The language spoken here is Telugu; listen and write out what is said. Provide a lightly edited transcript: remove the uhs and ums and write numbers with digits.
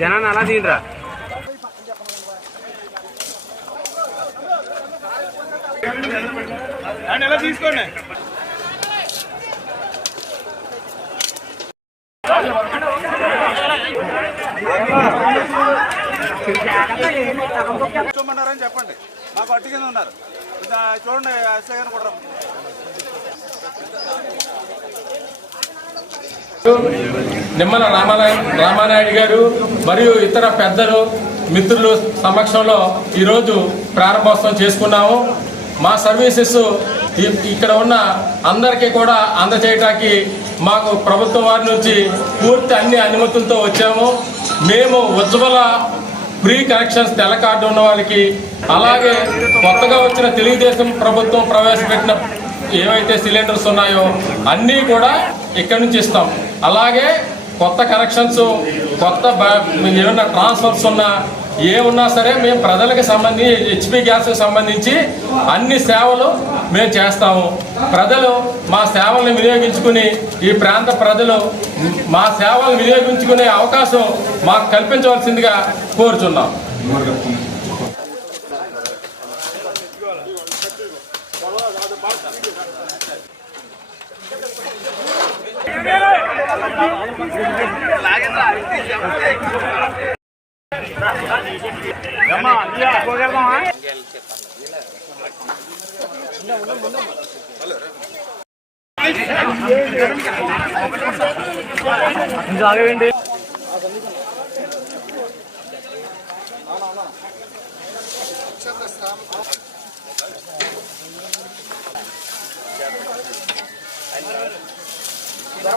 జనాన్ని అలా తీయరా ఎలా తీసుకోండి. కూర్చోమన్నారని చెప్పండి. మాకు అట్టు కింద ఉన్నారు చూడండి. ఎస్ఐ గారిని కూడా నిమ్మల రామానాయుడు గారు మరియు ఇతర పెద్దలు మిత్రులు సమక్షంలో ఈరోజు ప్రారంభోత్సవం చేసుకున్నాము. మా సర్వీసెస్ ఇక్కడ ఉన్న అందరికీ కూడా అందజేయడానికి మాకు ప్రభుత్వం వారి నుంచి పూర్తి అన్ని అనుమతులతో వచ్చాము. మేము ఉజ్వల ఫ్రీ కనెక్షన్స్ తెల్ల కార్డు ఉన్న వాళ్ళకి, అలాగే కొత్తగా వచ్చిన తెలుగుదేశం ప్రభుత్వం ప్రవేశపెట్టిన ఏవైతే సిలిండర్స్ ఉన్నాయో అన్నీ కూడా ఇక్కడి నుంచి ఇస్తాం. అలాగే కొత్త కనెక్షన్స్, కొత్త ఏమన్నా ట్రాన్స్ఫర్స్ ఉన్నా ఏమున్నా సరే మేము ప్రజలకు సంబంధించి హెచ్పి గ్యాస్కి సంబంధించి అన్ని సేవలు మేము చేస్తాము. ప్రజలు మా సేవలను వినియోగించుకుని, ఈ ప్రాంత ప్రజలు మా సేవలను వినియోగించుకునే అవకాశం మాకు కల్పించవలసిందిగా కోరుచున్నాం. ఆగండి. కింద